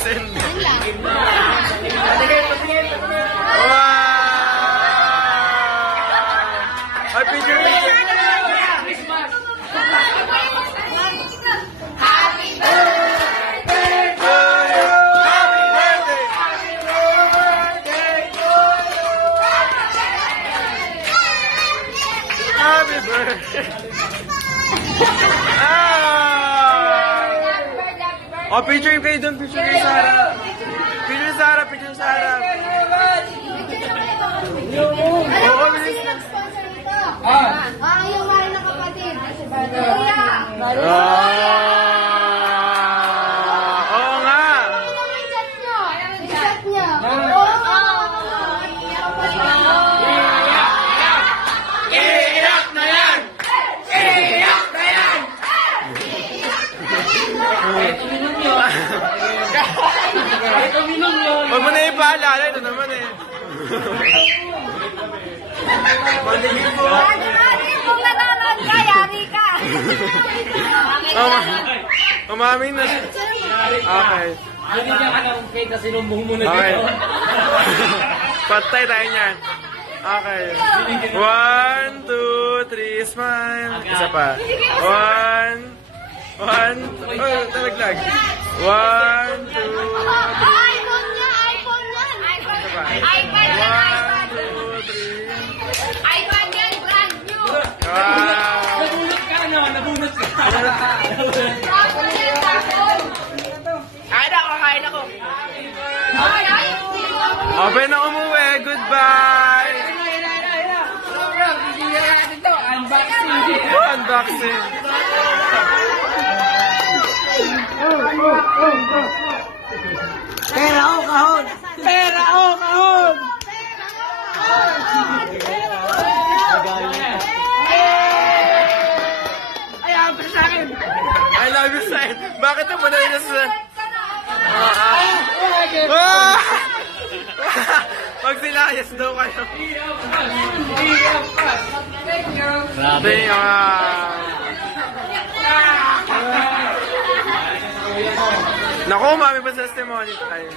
unboxing. Wow! Ay, picture. Happy birthday to you. Happy birthday. Happy birthday. Oh, picture kayo doon. Picture kayo sa harap. Picture sa harap. Picture sa harap. Oo, sino nag-sponsor nito? Yung mahal na kapatid. Kuya. Oo nga. Yung chat nyo. Yung chat nyo. Iiyak na yan! Iiyak na yan! Huwag mo na ipaalala. Ito naman eh. Pandigin mo. Kung nanonood ka, yari ka. Umamin na siya. Okay. Hindi niya ka na-update na sinumbong mo na Okay. dito. Patay tayo niyan. Okay. 1, 2, 3, smile. Isa pa. 1. Oh, talaglag. 1, 2, 3. iPhone niya, iPhone yan. Isa pa. iPad yan, 1, 2, 3. iPad yan, brand new. Wow. Nabunot ka na, nabunot ka. Tapon yan, tapon. Kain ako. Open na umuwi. Goodbye. Unboxing. Pera o kahon! Pera o kahon! Ay, abra sa akin! I love you, Sign. Bakit naman na yun sa... Pag silayas daw kayo. Grabe. Naku, mami pa sa testimony tayo.